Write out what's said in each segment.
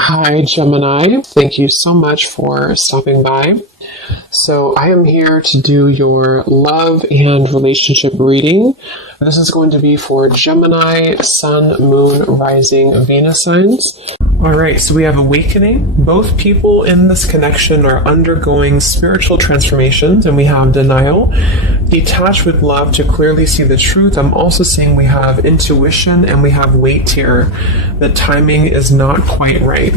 Hi, Gemini. Thank you so much for stopping by. So I am here to do your love and relationship reading. This is going to be for Gemini, Sun, Moon, Rising, Venus signs. All right, so we have awakening. Both people in this connection are undergoing spiritual transformations, and we have denial. Detached with love to clearly see the truth. I'm also seeing we have intuition and we have weight here. The timing is not quite right.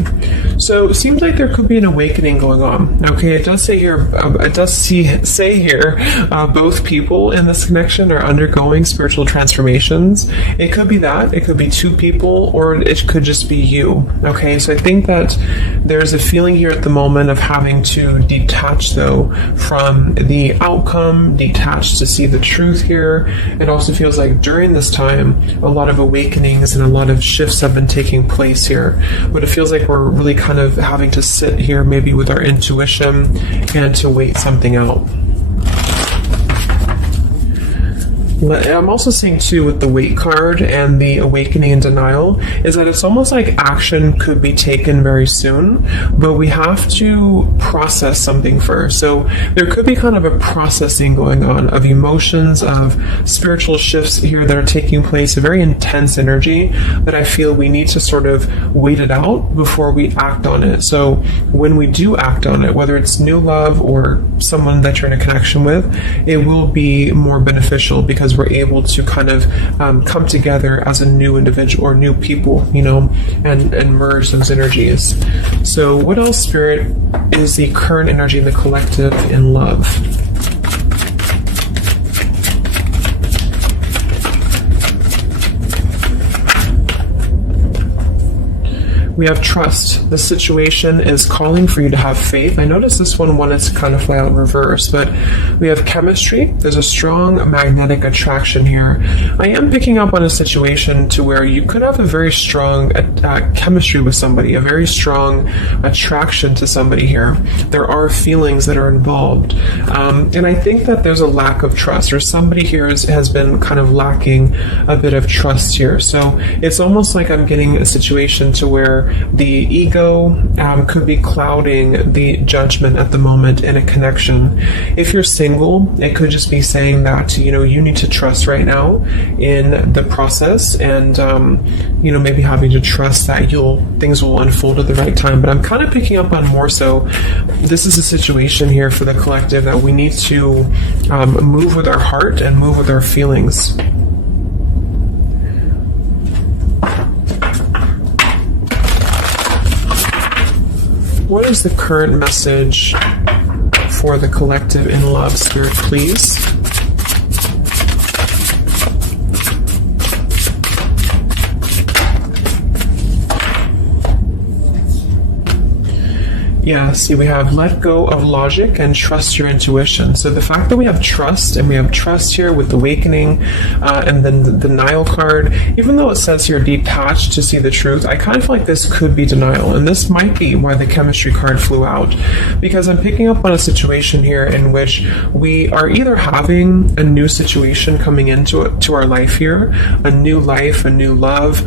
So it seems like there could be an awakening going on. Okay, it does say here, both people in this connection are undergoing spiritual transformations. It could be that, it could be two people, or it could just be you. Okay, so I think that there's a feeling here at the moment of having to detach, though, from the outcome, detach to see the truth here. It also feels like during this time, a lot of awakenings and a lot of shifts have been taking place here. But it feels like we're really kind of having to sit here maybe with our intuition and to wait something out. I'm also seeing too with the weight card and the awakening and denial is that it's almost like action could be taken very soon, but we have to process something first. So there could be kind of a processing going on of emotions, of spiritual shifts here that are taking place, a very intense energy that I feel we need to sort of wait it out before we act on it. So when we do act on it, whether it's new love or someone that you're in a connection with, it will be more beneficial because we're able to kind of come together as a new individual or new people, and merge those energies. So what else, Spirit, is the current energy in the collective in love? We have trust. The situation is calling for you to have faith. I noticed this one wanted to kind of fly out in reverse, but we have chemistry. There's a strong magnetic attraction here. I am picking up on a situation to where you could have a very strong chemistry with somebody, a very strong attraction to somebody here. There are feelings that are involved. And I think that there's a lack of trust, or somebody here has been kind of lacking a bit of trust here. So it's almost like I'm getting a situation to where the ego could be clouding the judgment at the moment in a connection. If you're single, it could just be saying that, you need to trust right now in the process and, maybe having to trust that things will unfold at the right time. But I'm kind of picking up on more so, this is a situation here for the collective that we need to move with our heart and move with our feelings. What is the current message for the collective in love, Spirit, please? Yeah, see, we have let go of logic and trust your intuition. So the fact that we have trust, and we have trust here with awakening, and then the denial card, even though it says here detached to see the truth, I kind of feel like this could be denial. And this might be why the chemistry card flew out. Because I'm picking up on a situation here in which we are either having a new situation coming into our life here, a new life, a new love,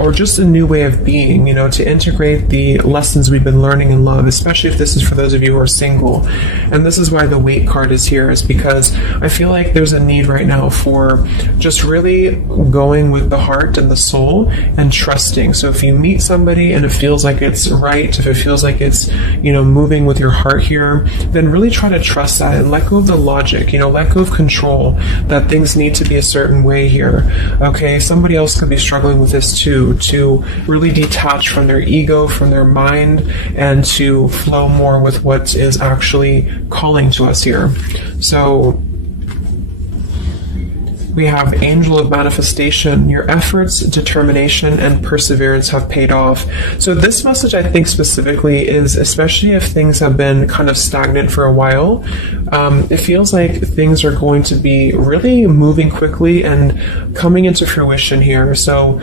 or just a new way of being, to integrate the lessons we've been learning in love, especially if this is for those of you who are single. And this is why the weight card is here, is because I feel like there's a need right now for just really going with the heart and the soul and trusting. So if you meet somebody and it feels like it's right, if it feels like it's, moving with your heart here, then really try to trust that and let go of the logic, let go of control, that things need to be a certain way here. Okay, somebody else could be struggling with this too, to really detach from their ego, from their mind, and to flow more with what is actually calling to us here. So we have Angel of Manifestation. Your efforts, determination, and perseverance have paid off. So this message, I think specifically, is especially if things have been kind of stagnant for a while, it feels like things are going to be really moving quickly and coming into fruition here. So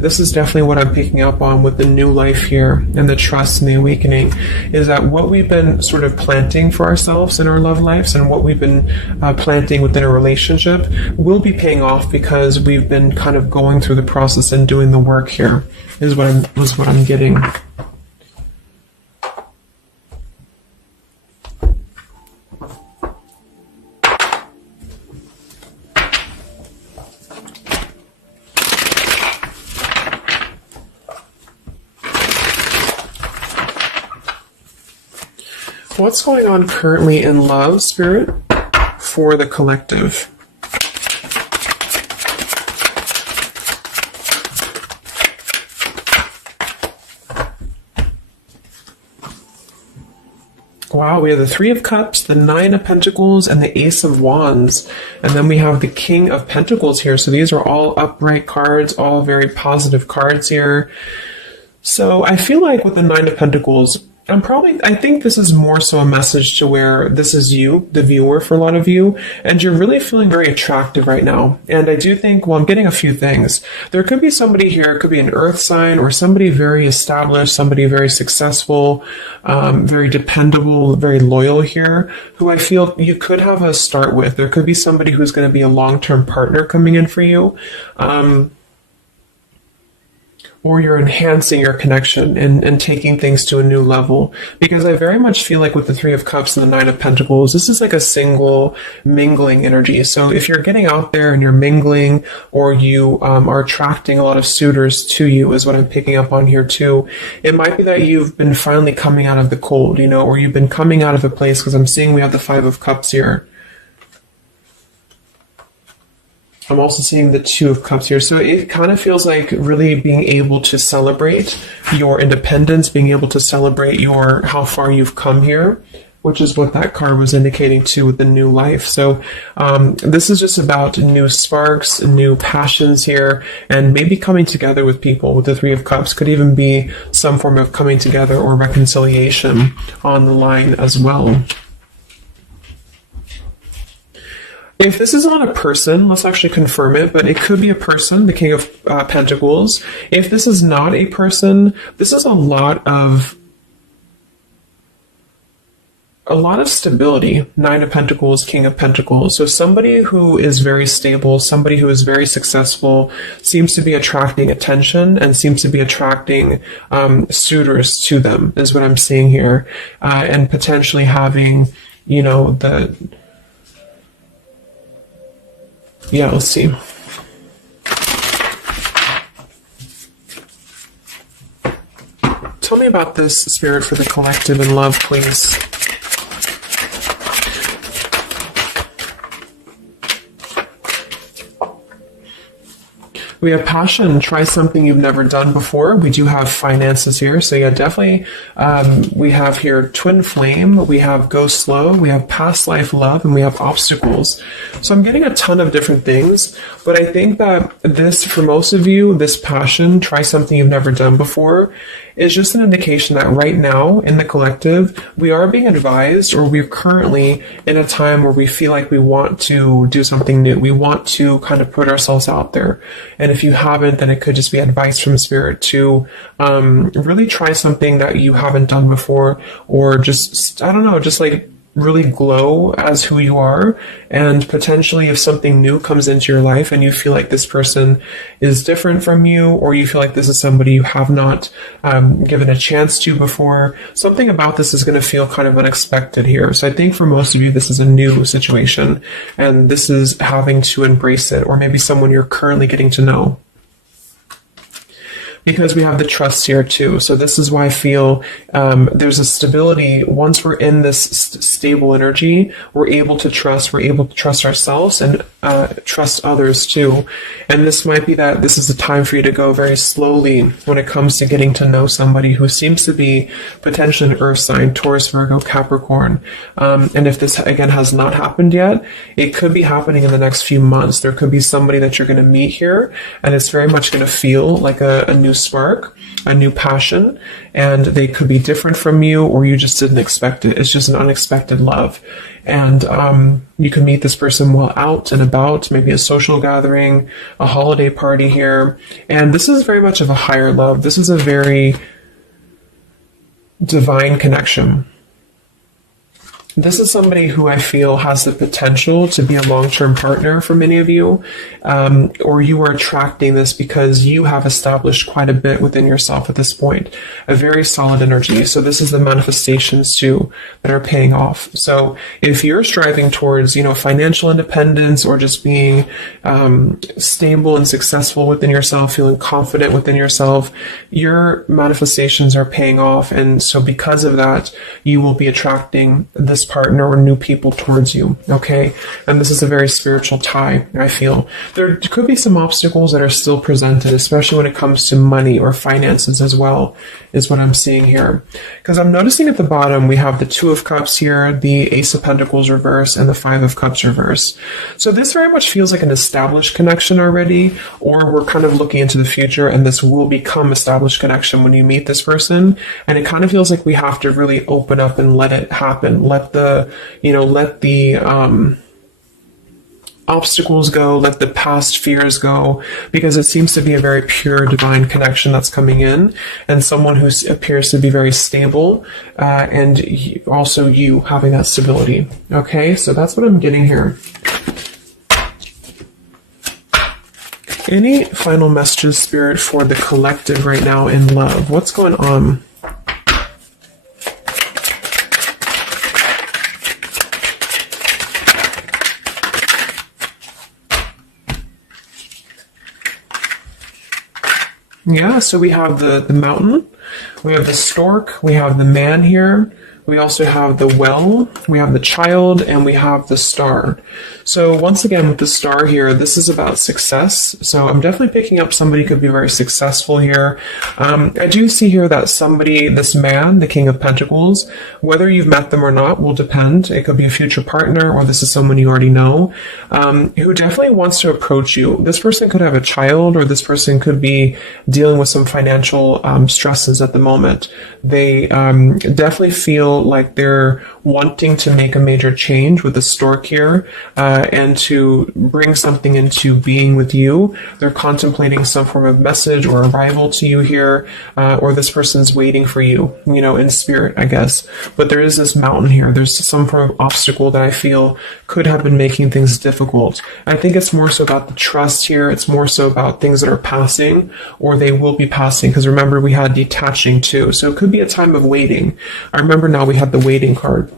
this is definitely what I'm picking up on with the new life here and the trust and the awakening, is that what we've been sort of planting for ourselves in our love lives and what we've been planting within a relationship will be paying off because we've been kind of going through the process and doing the work here, is what I'm getting. What's going on currently in love, Spirit, for the collective? Wow, we have the Three of Cups, the Nine of Pentacles, and the Ace of Wands. And then we have the King of Pentacles here. So these are all upright cards, all very positive cards here. So I feel like with the Nine of Pentacles, I think this is more so a message to where this is you, the viewer, for a lot of you, and you're really feeling very attractive right now. And I do think, well, I'm getting a few things. There could be somebody here, it could be an earth sign or somebody very established, somebody very successful, very dependable, very loyal here, who I feel you could have a start with. There could be somebody who's going to be a long-term partner coming in for you. Or you're enhancing your connection and taking things to a new level. Because I very much feel like with the Three of Cups and the Nine of Pentacles, this is like a single mingling energy. So if you're getting out there and you're mingling, or you are attracting a lot of suitors to you, is what I'm picking up on here too. It might be that you've been finally coming out of the cold, you know, or you've been coming out of a place, because I'm seeing we have the Five of Cups here. I'm also seeing the Two of Cups here. So it kind of feels like really being able to celebrate your independence, being able to celebrate how far you've come here, which is what that card was indicating too with the new life. So this is just about new sparks, new passions here, and maybe coming together with people. With the Three of Cups could even be some form of coming together or reconciliation on the line as well. If this is not a person, let's actually confirm it, but it could be a person, the King of Pentacles. If this is not a person, this is a lot of stability. Nine of Pentacles, King of Pentacles. So somebody who is very stable, somebody who is very successful, seems to be attracting attention and seems to be attracting suitors to them, is what I'm seeing here. And potentially having, you know, yeah, let's see. Tell me about this, Spirit, for the collective in love, please. We have passion. Try something you've never done before. We do have finances here. So yeah, definitely. We have here twin flame. We have go slow. We have past life love, and we have obstacles. So I'm getting a ton of different things, but I think that this, for most of you, this passion, try something you've never done before, is just an indication that right now in the collective, we are being advised, or we're currently in a time where we feel like we want to do something new. We want to kind of put ourselves out there. And if you haven't, then it could just be advice from Spirit to really try something that you haven't done before, or just, I don't know, just like really glow as who you are. And potentially if something new comes into your life and you feel like this person is different from you, or you feel like this is somebody you have not given a chance to before, something about this is going to feel kind of unexpected here. So I think for most of you, this is a new situation, and this is having to embrace it, or maybe someone you're currently getting to know. Because we have the trust here too. So this is why I feel there's a stability. Once we're in this stable energy, we're able to trust ourselves and trust others too. And this might be that this is the time for you to go very slowly when it comes to getting to know somebody who seems to be potentially an earth sign, Taurus, Virgo, Capricorn. And if this, again, has not happened yet, it could be happening in the next few months. There could be somebody that you're going to meet here, and it's very much going to feel like a new spark, a new passion, and they could be different from you, or you just didn't expect it. It's just an unexpected love. And you can meet this person while out and about, maybe a social gathering, a holiday party here. And this is very much of a higher love. This is a very divine connection. This is somebody who I feel has the potential to be a long-term partner for many of you, or you are attracting this because you have established quite a bit within yourself at this point, a very solid energy. So this is the manifestations too that are paying off. So if you're striving towards, financial independence or just being stable and successful within yourself, feeling confident within yourself, your manifestations are paying off. And so because of that, you will be attracting this partner or new people towards you. Okay. And this is a very spiritual tie, I feel. There could be some obstacles that are still presented, especially when it comes to money or finances as well, is what I'm seeing here. Because I'm noticing at the bottom, we have the Two of Cups here, the Ace of Pentacles reverse, and the Five of Cups reverse. So this very much feels like an established connection already, or we're kind of looking into the future and this will become established connection when you meet this person. And it kind of feels like we have to really open up and let it happen. Let the obstacles go, let the past fears go, because it seems to be a very pure divine connection that's coming in, and someone who appears to be very stable, and also you having that stability. Okay, so that's what I'm getting here. Any final messages, Spirit, for the collective right now in love? What's going on? Yeah, so we have the mountain, we have the stork, we have the man here, we also have the well, we have the child, and we have the star. So once again, with the star here, this is about success. So I'm definitely picking up somebody could be very successful here. I do see here that somebody, this man, the King of Pentacles, whether you've met them or not will depend. It could be a future partner, or this is someone you already know, who definitely wants to approach you. This person could have a child, or this person could be dealing with some financial stresses at the moment. They definitely feel like they're wanting to make a major change with the stork here, and to bring something into being with you. They're contemplating some form of message or arrival to you here, or this person's waiting for you, in spirit, I guess. But there is this mountain here. There's some form of obstacle that I feel could have been making things difficult. I think it's more so about the trust here. It's more so about things that are passing, or they will be passing. Because remember, we had detaching too. So it could be a time of waiting. I remember now we had the waiting card.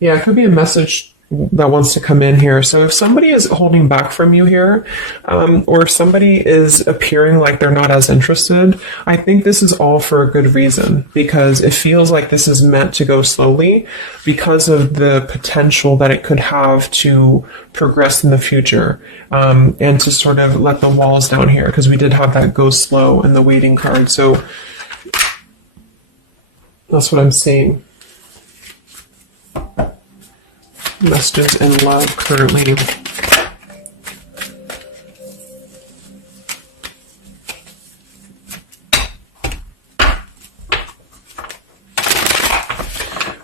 Yeah, it could be a message that wants to come in here. So if somebody is holding back from you here, or if somebody is appearing like they're not as interested, I think this is all for a good reason, because it feels like this is meant to go slowly because of the potential that it could have to progress in the future, and to sort of let the walls down here, because we did have that go slow in the waiting card. So that's what I'm seeing. Messages in love currently.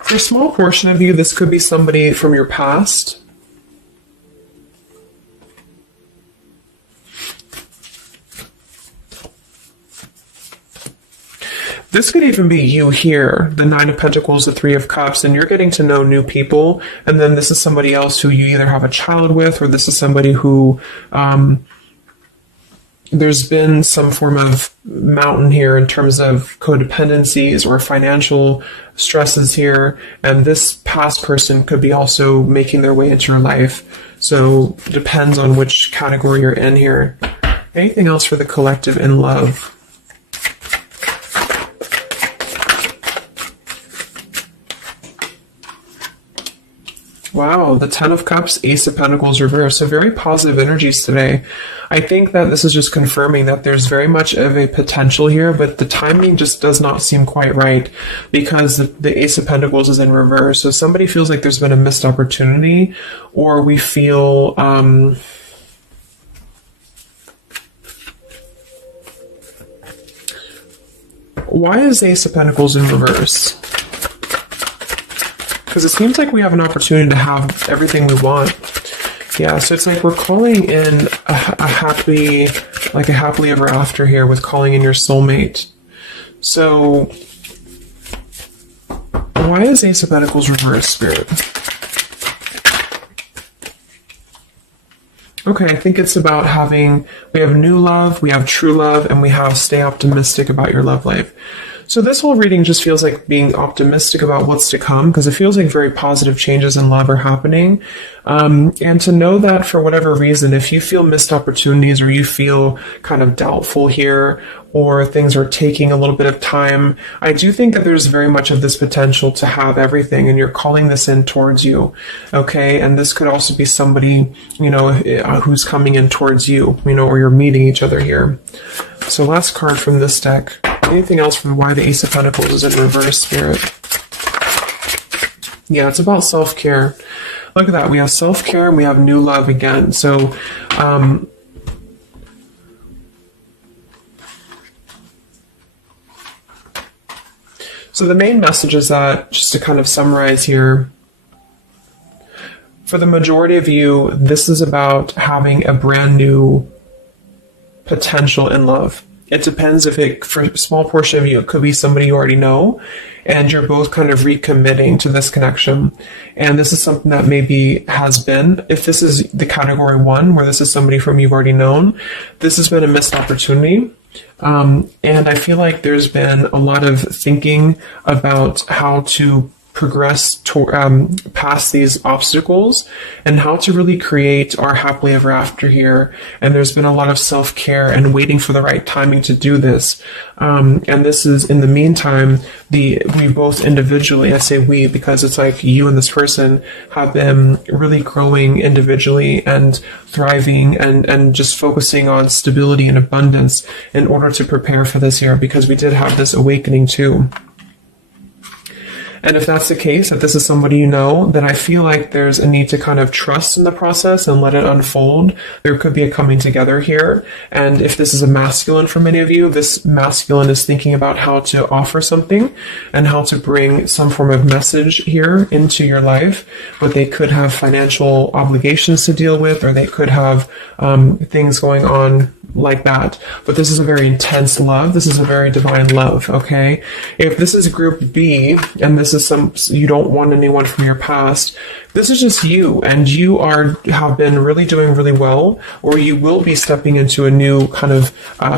For a small portion of you, this could be somebody from your past. This could even be you here, the Nine of Pentacles, the Three of Cups, and you're getting to know new people. And then this is somebody else who you either have a child with, or this is somebody who there's been some form of mountain here in terms of codependencies or financial stresses here. And this past person could be also making their way into your life. So it depends on which category you're in here. Anything else for the collective in love? Wow, the Ten of Cups, Ace of Pentacles reverse. So very positive energies today. I think that this is just confirming that there's very much of a potential here, but the timing just does not seem quite right, because the Ace of Pentacles is in reverse. So somebody feels like there's been a missed opportunity, or we feel why is Ace of Pentacles in reverse? Because it seems like we have an opportunity to have everything we want. Yeah, so it's like we're calling in a happily ever after here, with calling in your soulmate. So why is Ace of Pentacles reversed, Spirit? Okay, I think it's about we have new love, we have true love, and we have stay optimistic about your love life. So this whole reading just feels like being optimistic about what's to come, because it feels like very positive changes in love are happening. And to know that for whatever reason, if you feel missed opportunities or you feel kind of doubtful here, or things are taking a little bit of time, I do think that there's very much of this potential to have everything, and you're calling this in towards you, okay? And this could also be somebody, who's coming in towards you, or you're meeting each other here. So last card from this deck. Anything else from why the Ace of Pentacles is in reverse, Spirit? Yeah, it's about self-care. Look at that. We have self-care and we have new love again. So, so the main message is that, just to kind of summarize here, for the majority of you, this is about having a brand new potential in love. It depends for a small portion of you, it could be somebody you already know, and you're both kind of recommitting to this connection. And this is something that maybe has been, if this is the category 1, where this is somebody from you've already known, this has been a missed opportunity. And I feel like there's been a lot of thinking about how to progress past these obstacles and how to really create our happily ever after here. And there's been a lot of self-care and waiting for the right timing to do this. And this is, in the meantime, we both individually, I say we because it's like you and this person have been really growing individually and thriving and just focusing on stability and abundance in order to prepare for this year, because we did have this awakening too. And if that's the case, that this is somebody you know, then I feel like there's a need to kind of trust in the process and let it unfold. There could be a coming together here. And if this is a masculine for many of you, this masculine is thinking about how to offer something and how to bring some form of message here into your life. But they could have financial obligations to deal with, or they could have things going on like that. But this is a very intense love. This is a very divine love, okay? If this is group B, and this is you don't want anyone from your past, this is just you, and you have been really doing really well, or you will be stepping into a new kind of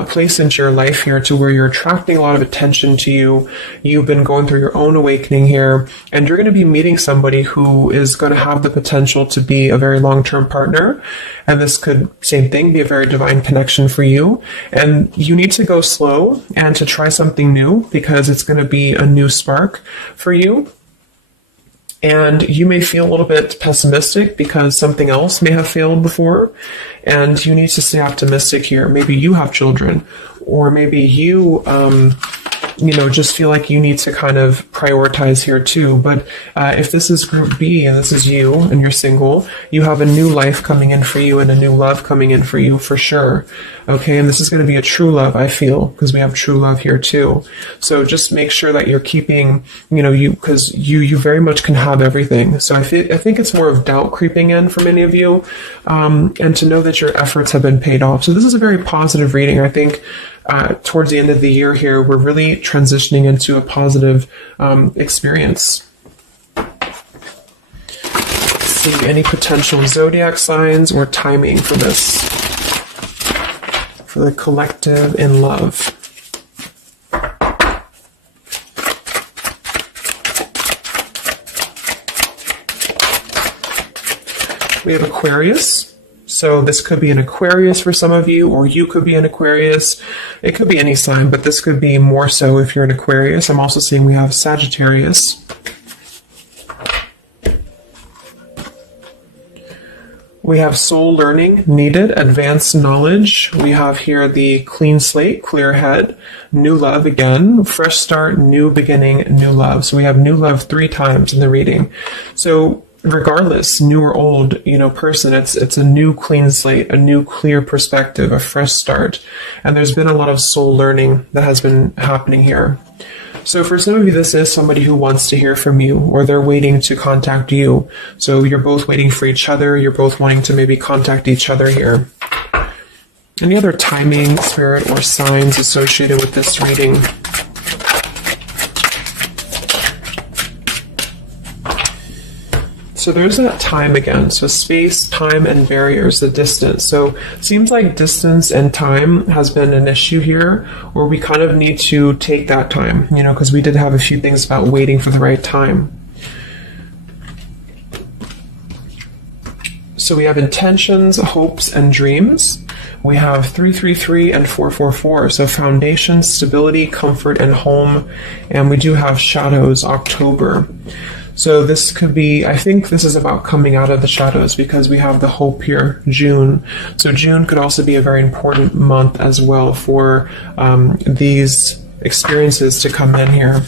place into your life here, to where you're attracting a lot of attention to you. You've been going through your own awakening here, and you're going to be meeting somebody who is going to have the potential to be a very long-term partner. And this could, same thing, be a very divine connection for you. And you need to go slow and to try something new, because it's going to be a new spark for you. And you may feel a little bit pessimistic because something else may have failed before. And you need to stay optimistic here. Maybe you have children, or maybe you, just feel like you need to kind of prioritize here too. But if this is group B and this is you and you're single, you have a new life coming in for you and a new love coming in for you for sure. Okay, and this is going to be a true love, I feel, because we have true love here too. So just make sure that you're keeping, because you very much can have everything. So I think it's more of doubt creeping in for many of you, and to know that your efforts have been paid off. So this is a very positive reading. I think towards the end of the year here, we're really transitioning into a positive experience. Let's see any potential zodiac signs or timing for this, for the collective in love. We have Aquarius. So this could be an Aquarius for some of you, or you could be an Aquarius. It could be any sign, but this could be more so if you're an Aquarius. I'm also seeing we have Sagittarius. We have soul learning needed, advanced knowledge. We have here the clean slate, clear head, new love again, fresh start, new beginning, new love. So we have new love 3 times in the reading. So regardless, new or old, person, it's a new clean slate, a new clear perspective, a fresh start. And there's been a lot of soul learning that has been happening here. So for some of you, this is somebody who wants to hear from you, or they're waiting to contact you. So you're both waiting for each other. You're both wanting to maybe contact each other here. Any other timing, spirit, or signs associated with this reading? So there's that time again. So space, time, and barriers, the distance. So it seems like distance and time has been an issue here, where we kind of need to take that time, you know, because we did have a few things about waiting for the right time. So we have intentions, hopes, and dreams. We have 333 and 444. So foundation, stability, comfort, and home. And we do have shadows, October. So this could be, I think this is about coming out of the shadows, because we have the hope here, June. So June could also be a very important month as well for these experiences to come in here.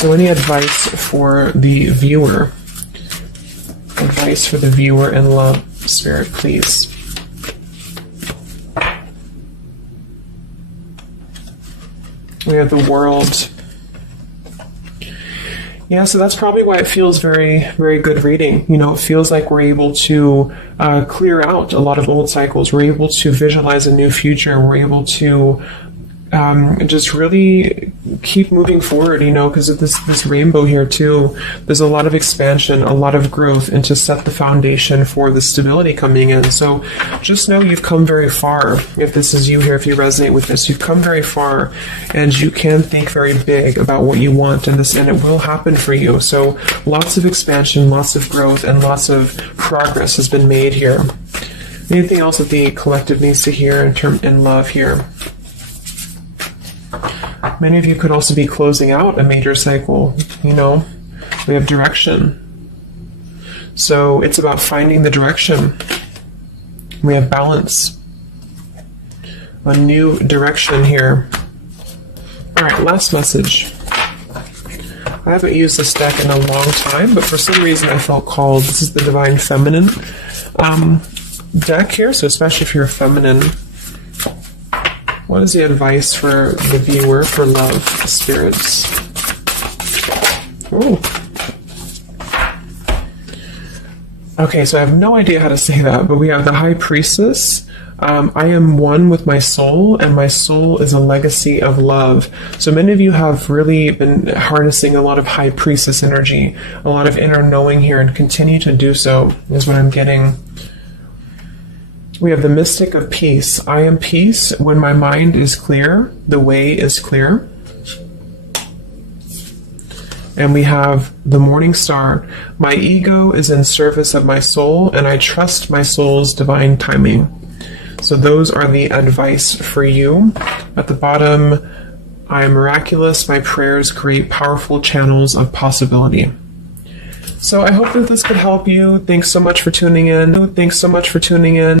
So any advice for the viewer? Advice for the viewer in love, Spirit, please. We have the World. Yeah, so that's probably why it feels very, very good reading. You know, it feels like we're able to clear out a lot of old cycles. We're able to visualize a new future. We're able to just really keep moving forward, you know, because of this rainbow here too. There's a lot of expansion, a lot of growth, and to set the foundation for the stability coming in. So just know you've come very far. If this is you here, if you resonate with this, you've come very far, and you can think very big about what you want, and it will happen for you. So lots of expansion, lots of growth, and lots of progress has been made here. Anything else that the collective needs to hear in love here? Many of you could also be closing out a major cycle, you know. We have direction. So it's about finding the direction. We have balance. A new direction here. All right, last message. I haven't used this deck in a long time, but for some reason I felt called. This is the Divine Feminine deck here, so especially if you're feminine. What is the advice for the viewer for love, spirits? Ooh. Okay, so I have no idea how to say that, but we have the High Priestess. I am one with my soul, and my soul is a legacy of love. So many of you have really been harnessing a lot of High Priestess energy, a lot of inner knowing here, and continue to do so, is what I'm getting. We have the Mystic of Peace. I am peace. When my mind is clear, the way is clear. And we have the Morning Star. My ego is in service of my soul, and I trust my soul's divine timing. So those are the advice for you. At the bottom, I am miraculous. My prayers create powerful channels of possibility. So I hope that this could help you. Thanks so much for tuning in.